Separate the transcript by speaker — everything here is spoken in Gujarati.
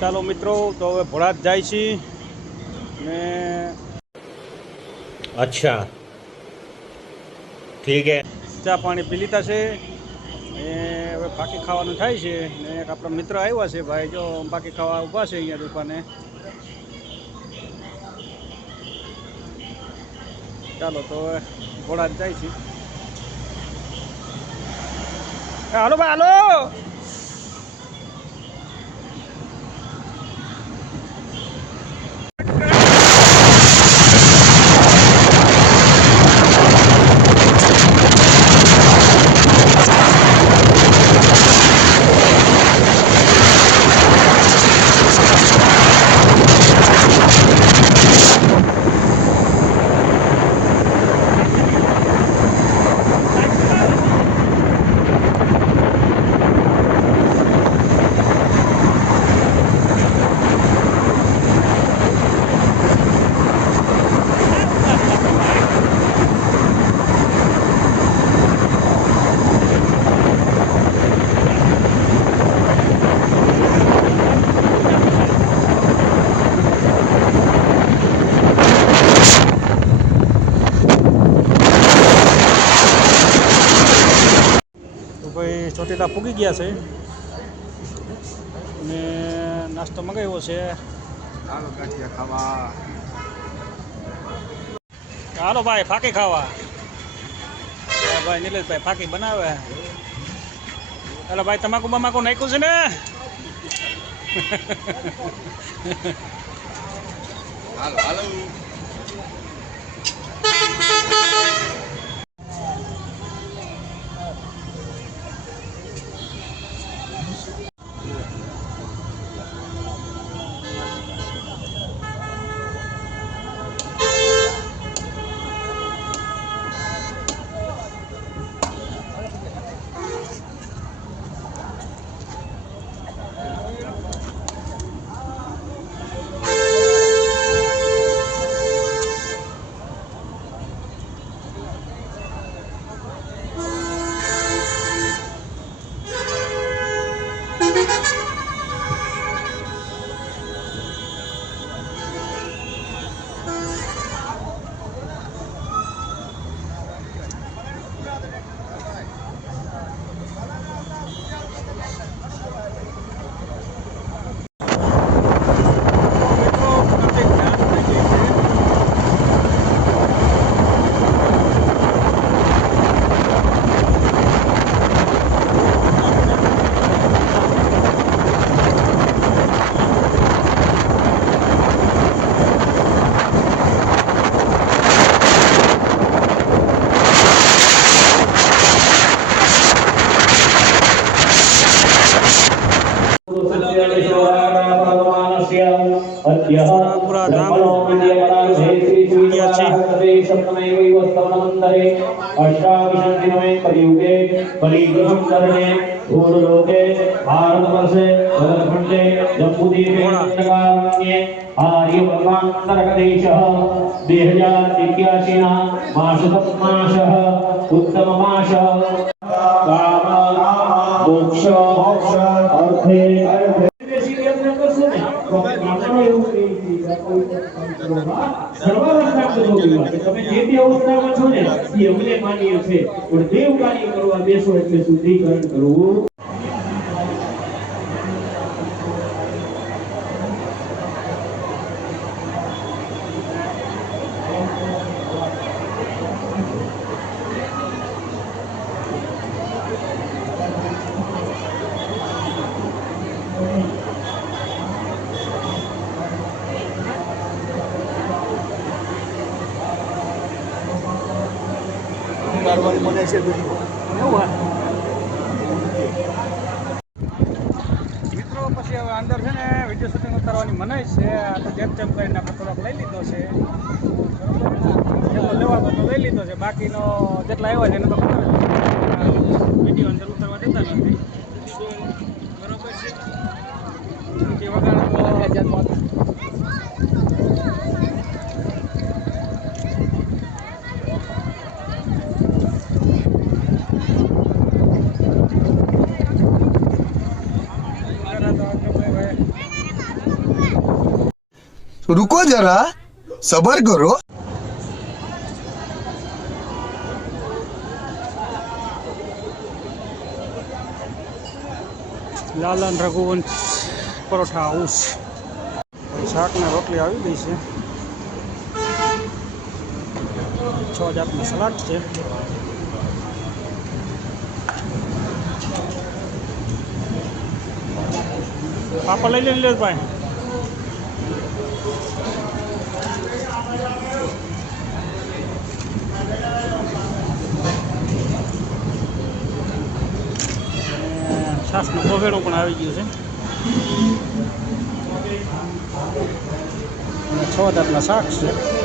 Speaker 1: ચાલો મિત્રો તો હવે ભોળાત જાય છે ને
Speaker 2: અચ્છા. ઠીક હે.
Speaker 1: ચા પાણી પી લીધા છે ને હવે બાકી ખાવાનું થાય છે ને એક આપણા મિત્ર આવ્યા છે ભાઈ જો બાકી ખાવા ઊભા છે અહીંયા દુકાને. ચાલો તો હવે ઘોડા જાય છે. હાલો ભાઈ હાલો! ચોટીલા પૂગી ગયા છે. ને નાસ્તો મગાવ્યો છે.
Speaker 3: ખાવા.
Speaker 1: હાલો ભાઈ ફાકી ખાવા. ભાઈ નિલેશભાઈ ફાકી બનાવે. હાલો ભાઈ તમાકુ બમાકુ નાખ્યું છે ને?
Speaker 3: હાલો હાલો.
Speaker 1: પૂરા ધામ
Speaker 4: કલિયુગે કલિયુગમ કરણે ભૂલોકે ભારતવર્ષે ભરતખંડે જંબુદ્વીપે નગારણ્યે તમે જે બી અવસ્થામાં છો ને એ અમને છે પણ દેવ કાર્ય કરવા બેસો એટલે શુદ્ધિકરણ કરવું
Speaker 3: છે
Speaker 1: મિત્રો, પછી હવે અંદર છે ને વીડિયો શૂટિંગ ઉતારવાની મનાઈ છે. આ તો જેમ તેમ કરીને આપણે થોડોક લઈ લીધો છે. લેવાનો તો લઈ લીધો છે. બાકીનો જેટલા આવ્યા છે એને તો ખબર જ છે. વીડિયો અંદર ઉતારવા દેતા નથી બરોબર છે કે વગાડો તો
Speaker 2: રૂકો જરા સબર કરો
Speaker 1: લાલન રઘુવંશ પરોઠા હાઉસ શાક ને રોટલી આવી ગઈ છે. છ જાતનું સલાડ છે. પાપા લઈ લે ભાઈ છાસનું કોવેડું પણ આવી ગયું છે. છ જાતના શાક છે.